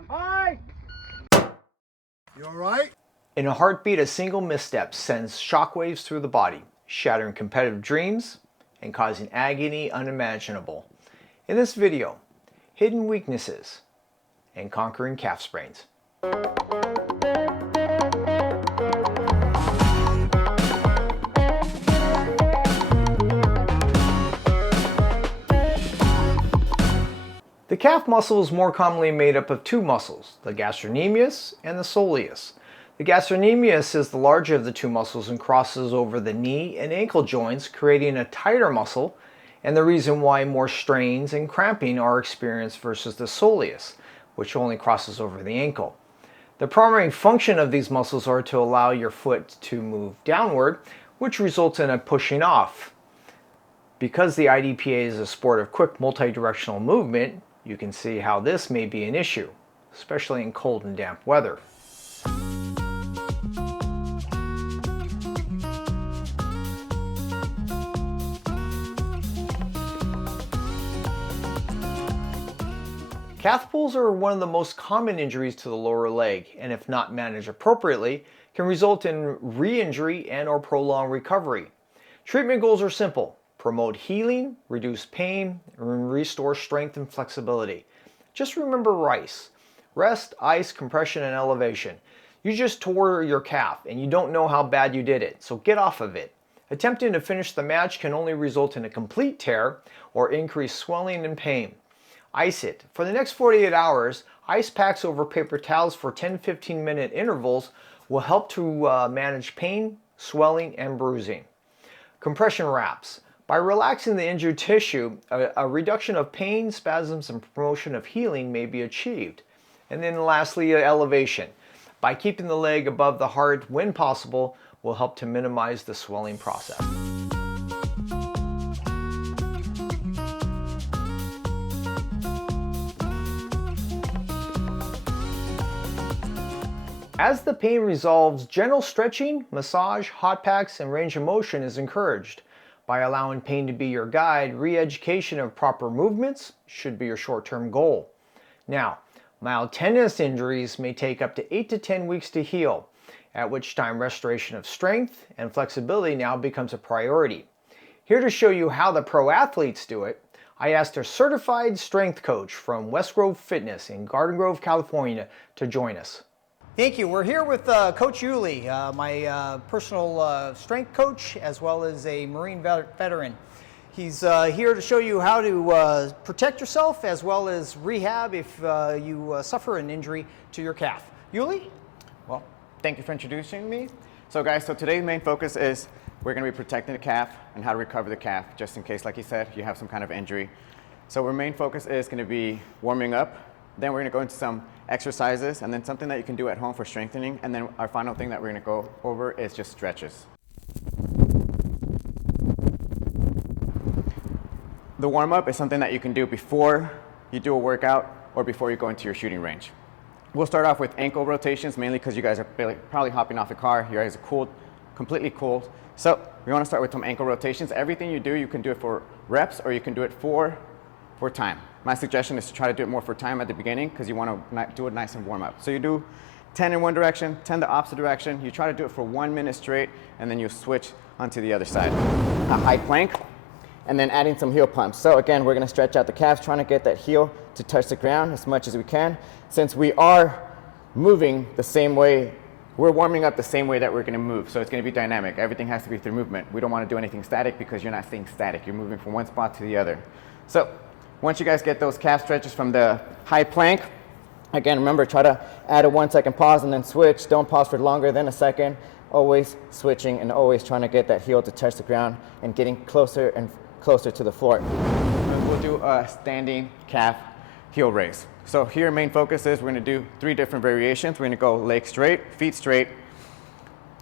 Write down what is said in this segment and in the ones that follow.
Stand by. You all right? In a heartbeat, a single misstep sends shockwaves through the body, shattering competitive dreams and causing agony unimaginable. In this video, hidden weaknesses and conquering calf sprains. The calf muscle is more commonly made up of two muscles, the gastrocnemius and the soleus. The gastrocnemius is the larger of the two muscles and crosses over the knee and ankle joints, creating a tighter muscle, and the reason why more strains and cramping are experienced versus the soleus, which only crosses over the ankle. The primary function of these muscles are to allow your foot to move downward, which results in a pushing off. Because the IDPA is a sport of quick multi-directional movement, you can see how this may be an issue, especially in cold and damp weather. Calf pulls are one of the most common injuries to the lower leg, and if not managed appropriately, can result in re-injury and or prolonged recovery. Treatment goals are simple. Promote healing, reduce pain, and restore strength and flexibility. Just remember RICE. Rest, ice, compression, and elevation. You just tore your calf and you don't know how bad you did it, so get off of it. Attempting to finish the match can only result in a complete tear or increased swelling and pain. Ice it. For the next 48 hours, ice packs over paper towels for 10-15 minute intervals will help to manage pain, swelling, and bruising. Compression wraps. By relaxing the injured tissue, a reduction of pain, spasms, and promotion of healing may be achieved. And then lastly, elevation. By keeping the leg above the heart when possible will help to minimize the swelling process. As the pain resolves, gentle stretching, massage, hot packs, and range of motion is encouraged. By allowing pain to be your guide, re-education of proper movements should be your short-term goal. Now, mild tendinous injuries may take up to 8 to 10 weeks to heal, at which time restoration of strength and flexibility now becomes a priority. Here to show you how the pro athletes do it, I asked a certified strength coach from West Grove Fitness in Garden Grove, California to join us. Thank you. We're here with Coach Yuli, my personal strength coach, as well as a Marine veteran. He's here to show you how to protect yourself, as well as rehab if you suffer an injury to your calf. Yuli? Well, thank you for introducing me. So guys, today's main focus is we're going to be protecting the calf and how to recover the calf, just in case, like you said, you have some kind of injury. So our main focus is going to be warming up. Then we're going to go into some exercises, and then something that you can do at home for strengthening. And then our final thing that we're going to go over is just stretches. The warm-up is something that you can do before you do a workout or before you go into your shooting range. We'll start off with ankle rotations, mainly because you guys are probably hopping off a car. You guys are cooled, completely cooled. So we want to start with some ankle rotations. Everything you do, you can do it for reps or you can do it for time. My suggestion is to try to do it more for time at the beginning because you want to do it nice and warm up. So you do 10 in one direction, 10 the opposite direction. You try to do it for 1 minute straight, and then you switch onto the other side. A high plank, and then adding some heel pumps. So again, we're going to stretch out the calves, trying to get that heel to touch the ground as much as we can. Since we are moving the same way, we're warming up the same way that we're going to move. So it's going to be dynamic. Everything has to be through movement. We don't want to do anything static because you're not staying static. You're moving from one spot to the other. So once you guys get those calf stretches from the high plank, again, remember, try to add a 1 second pause and then switch. Don't pause for longer than a second. Always switching and always trying to get that heel to touch the ground and getting closer and closer to the floor. And we'll do a standing calf heel raise. So here, main focus is we're going to do 3 different variations. We're going to go legs straight, feet straight,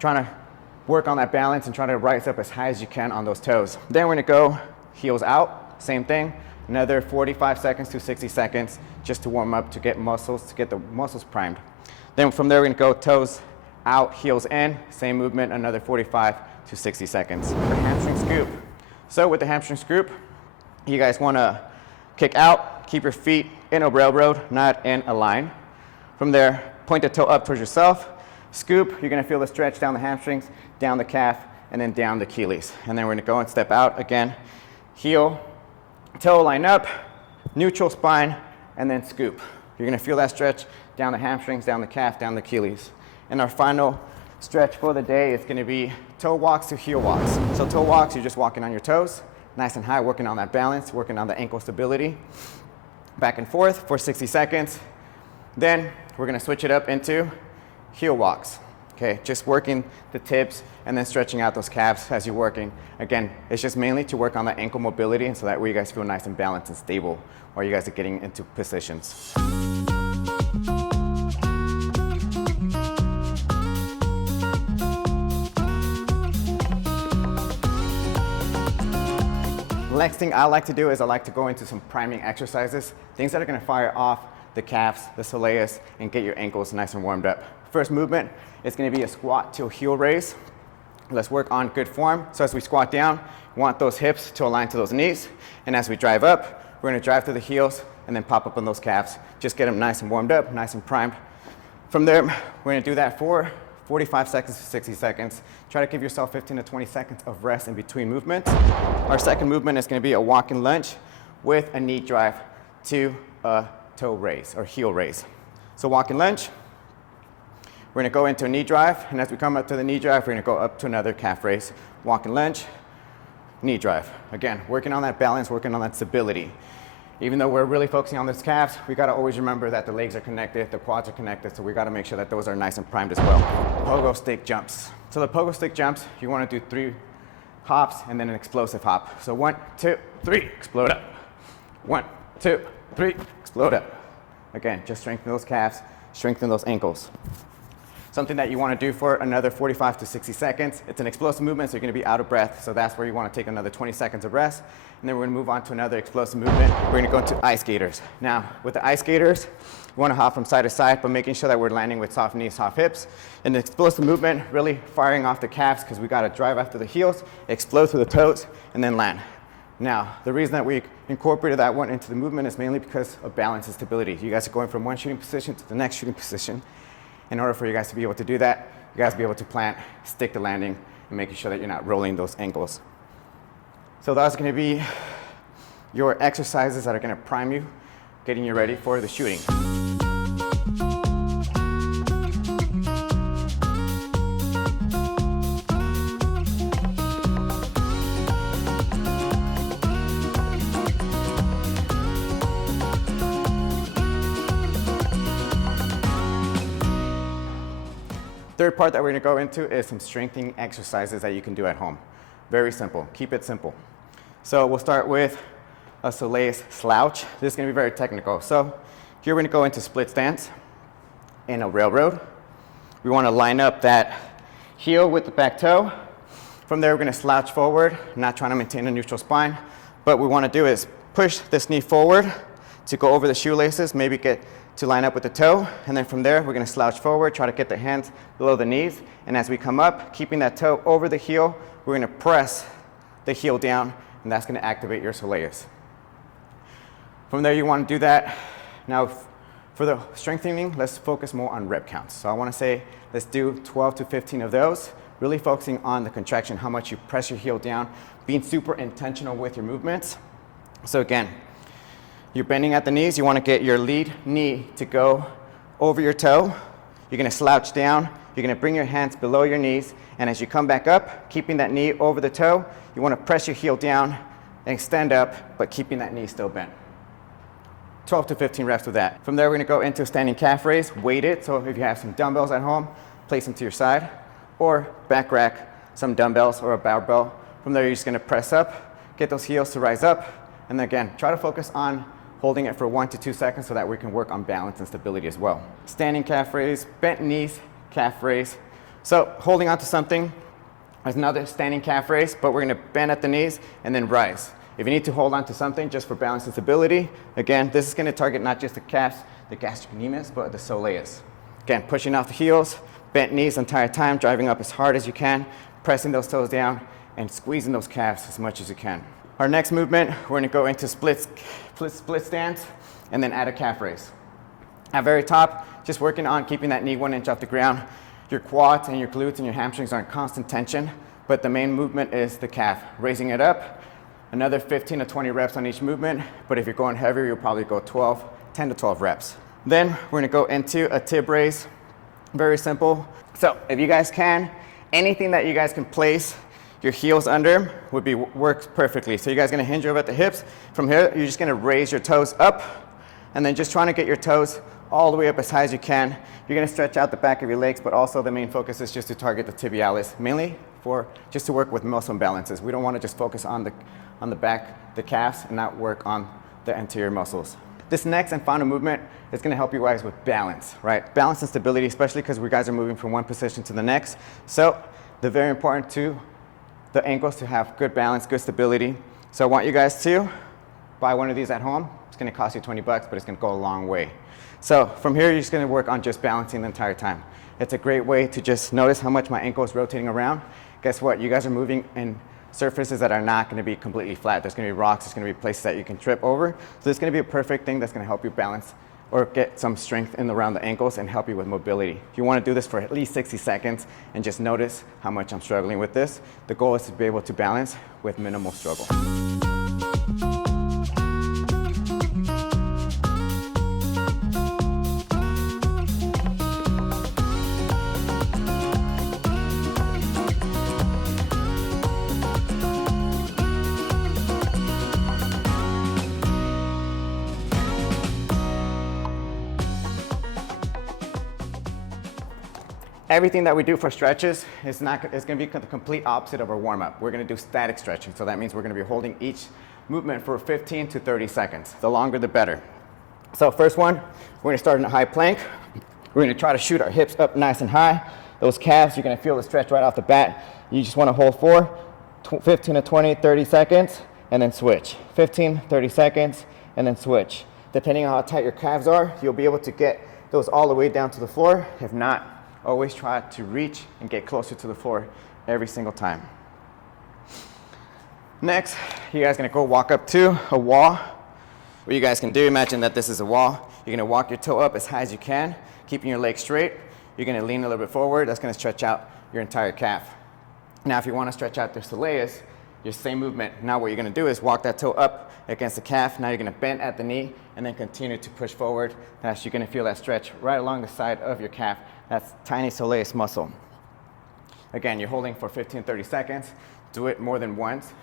trying to work on that balance and try to rise up as high as you can on those toes. Then we're going to go heels out, same thing. Another 45 seconds to 60 seconds just to warm up, to get the muscles primed. Then from there, we're going to go toes out, heels in, same movement, another 45 to 60 seconds. For hamstring scoop. So with the hamstring scoop, you guys want to kick out, keep your feet in a railroad, not in a line. From there, point the toe up towards yourself. Scoop, you're gonna feel the stretch down the hamstrings, down the calf, and then down the Achilles. And then we're gonna go and step out again. Heel, toe line up, neutral spine, and then scoop. You're gonna feel that stretch down the hamstrings, down the calf, down the Achilles. And our final stretch for the day is gonna be toe walks to heel walks. So toe walks, you're just walking on your toes, nice and high, working on that balance, working on the ankle stability. Back and forth for 60 seconds. Then we're gonna switch it up into heel walks. Okay, just working the tips and then stretching out those calves as you're working. Again, it's just mainly to work on the ankle mobility, and so that way you guys feel nice and balanced and stable while you guys are getting into positions. Next thing I like to do is I like to go into some priming exercises, things that are gonna fire off the calves, the soleus, and get your ankles nice and warmed up. First movement is gonna be a squat to a heel raise. Let's work on good form. So as we squat down, we want those hips to align to those knees. And as we drive up, we're gonna drive through the heels and then pop up on those calves. Just get them nice and warmed up, nice and primed. From there, we're gonna do that for 45 seconds to 60 seconds. Try to give yourself 15 to 20 seconds of rest in between movements. Our second movement is gonna be a walking lunge with a knee drive to a toe raise or heel raise. So walking lunge, we're gonna go into a knee drive, and as we come up to the knee drive, we're gonna go up to another calf raise. Walking lunge, knee drive. Again, working on that balance, working on that stability. Even though we're really focusing on those calves, we gotta always remember that the legs are connected, the quads are connected, so we gotta make sure that those are nice and primed as well. Pogo stick jumps. So the pogo stick jumps, you wanna do 3 hops and then an explosive hop. So 1, 2, 3, explode up. 1, 2, 3, explode up. Again, just strengthen those calves, strengthen those ankles. Something that you want to do for another 45 to 60 seconds. It's an explosive movement, so you're going to be out of breath. So that's where you want to take another 20 seconds of rest. And then we're going to move on to another explosive movement. We're going to go into ice skaters. Now, with the ice skaters, we want to hop from side to side, but making sure that we're landing with soft knees, soft hips. And the explosive movement, really firing off the calves because we got to drive after the heels, explode through the toes, and then land. Now, the reason that we incorporated that one into the movement is mainly because of balance and stability. You guys are going from one shooting position to the next shooting position. In order for you guys to be able to do that, you guys be able to plant, stick the landing, and making sure that you're not rolling those ankles. So that's gonna be your exercises that are gonna prime you, getting you ready for the shooting. Third part that we're gonna go into is some strengthening exercises that you can do at home. Very simple, keep it simple. So we'll start with a soleus slouch. This is gonna be very technical. So here we're gonna go into split stance in a railroad. We wanna line up that heel with the back toe. From there, we're gonna slouch forward, not trying to maintain a neutral spine. What we wanna do is push this knee forward to go over the shoelaces, maybe get to line up with the toe, and then from there, we're gonna slouch forward, try to get the hands below the knees, and as we come up, keeping that toe over the heel, we're gonna press the heel down, and that's gonna activate your soleus. From there, you wanna do that. Now, for the strengthening, let's focus more on rep counts. So I wanna say, let's do 12 to 15 of those, really focusing on the contraction, how much you press your heel down, being super intentional with your movements. So again, you're bending at the knees, you wanna get your lead knee to go over your toe. You're gonna slouch down, you're gonna bring your hands below your knees, and as you come back up, keeping that knee over the toe, you wanna press your heel down and extend up, but keeping that knee still bent. 12 to 15 reps with that. From there, we're gonna go into a standing calf raise, weighted, so if you have some dumbbells at home, place them to your side, or back rack some dumbbells or a barbell. From there, you're just gonna press up, get those heels to rise up, and again, try to focus on holding it for 1 to 2 seconds so that we can work on balance and stability as well. Standing calf raise, bent knees, calf raise. So holding onto something is another standing calf raise, but we're gonna bend at the knees and then rise. If you need to hold on to something just for balance and stability, again, this is gonna target not just the calves, the gastrocnemius, but the soleus. Again, pushing off the heels, bent knees the entire time, driving up as hard as you can, pressing those toes down, and squeezing those calves as much as you can. Our next movement, we're gonna go into split stance and then add a calf raise. At very top, just working on keeping that knee 1 inch off the ground. Your quads and your glutes and your hamstrings are in constant tension, but the main movement is the calf. Raising it up, another 15 to 20 reps on each movement, but if you're going heavier, you'll probably go 10 to 12 reps. Then we're gonna go into a tib raise, very simple. So if you guys can, anything that you guys can place your heels under works perfectly. So you guys gonna hinge over at the hips. From here, you're just gonna raise your toes up, and then just trying to get your toes all the way up as high as you can. You're gonna stretch out the back of your legs, but also the main focus is just to target the tibialis, mainly just to work with muscle imbalances. We don't wanna just focus on the back, the calves, and not work on the anterior muscles. This next and final movement is gonna help you guys with balance, right? Balance and stability, especially because we guys are moving from one position to the next. So they're very important to the ankles to have good balance, good stability. So I want you guys to buy one of these at home. It's gonna cost you 20 bucks, but it's gonna go a long way. So from here, you're just gonna work on just balancing the entire time. It's a great way to just notice how much my ankle is rotating around. Guess what? You guys are moving in surfaces that are not gonna be completely flat. There's gonna be rocks, there's gonna be places that you can trip over. So it's gonna be a perfect thing that's gonna help you balance or get some strength in around the ankles and help you with mobility. If you wanna do this for at least 60 seconds and just notice how much I'm struggling with this, the goal is to be able to balance with minimal struggle. Everything that we do for stretches is going to be the complete opposite of our warm-up. We're going to do static stretching. So that means we're going to be holding each movement for 15 to 30 seconds. The longer, the better. So first one, we're going to start in a high plank. We're going to try to shoot our hips up nice and high. Those calves, you're going to feel the stretch right off the bat. You just want to hold for 15 to 20, 30 seconds, and then switch. 15, 30 seconds, and then switch. Depending on how tight your calves are, you'll be able to get those all the way down to the floor. If not, always try to reach and get closer to the floor every single time. Next, you guys are gonna go walk up to a wall. What you guys can do, imagine that this is a wall. You're gonna walk your toe up as high as you can, keeping your legs straight. You're gonna lean a little bit forward. That's gonna stretch out your entire calf. Now, if you wanna stretch out the soleus, your same movement. Now what you're gonna do is walk that toe up against the calf. Now you're gonna bend at the knee and then continue to push forward. You're gonna feel that stretch right along the side of your calf. That's tiny soleus muscle. Again, you're holding for 15, 30 seconds. Do it more than once.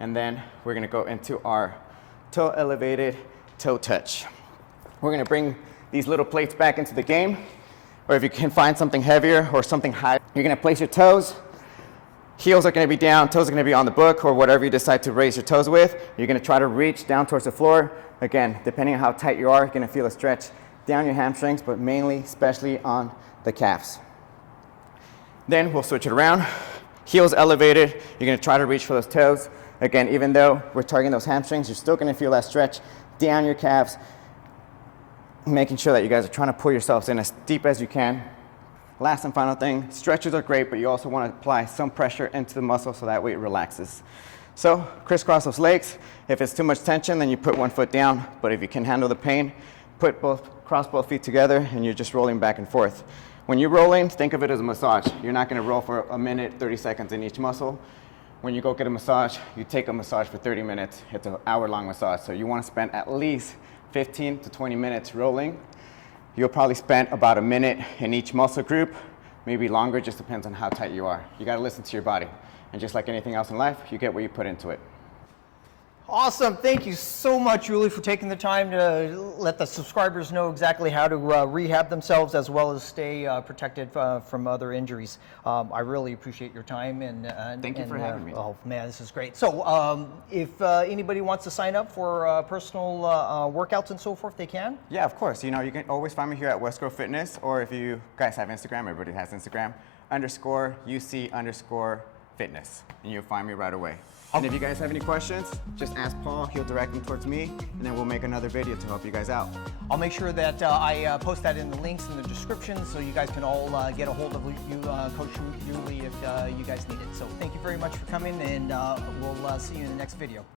And then we're gonna go into our toe elevated toe touch. We're gonna bring these little plates back into the game. Or if you can find something heavier or something high, you're gonna place your toes. Heels are gonna be down, toes are gonna be on the book, or whatever you decide to raise your toes with. You're gonna try to reach down towards the floor. Again, depending on how tight you are, you're gonna feel a stretch down your hamstrings, but mainly, especially on the calves. Then we'll switch it around. Heels elevated, you're gonna try to reach for those toes. Again, even though we're targeting those hamstrings, you're still gonna feel that stretch down your calves, making sure that you guys are trying to pull yourselves in as deep as you can. Last and final thing, stretches are great, but you also wanna apply some pressure into the muscle so that way it relaxes. So crisscross those legs. If it's too much tension, then you put one foot down, but if you can handle the pain, cross both feet together and you're just rolling back and forth. When you're rolling, think of it as a massage. You're not gonna roll for a minute, 30 seconds in each muscle. When you go get a massage, you take a massage for 30 minutes. It's an hour-long massage. So you wanna spend at least 15 to 20 minutes rolling. You'll probably spend about a minute in each muscle group, maybe longer, just depends on how tight you are. You gotta listen to your body. And just like anything else in life, you get what you put into it. Awesome. Thank you so much, Julie, for taking the time to let the subscribers know exactly how to rehab themselves as well as stay protected from other injuries. I really appreciate your time. Thank you for having me. Oh, man, this is great. So if anybody wants to sign up for personal workouts and so forth, they can? Yeah, of course. You know, you can always find me here at West Grove Fitness, or if you guys have Instagram, everybody has Instagram, _UC_fitness, and you'll find me right away. And if you guys have any questions, just ask Paul. He'll direct them towards me, and then we'll make another video to help you guys out. I'll make sure that I post that in the links in the description so you guys can all get a hold of you, Coach Julie, if you guys need it. So thank you very much for coming, and we'll see you in the next video.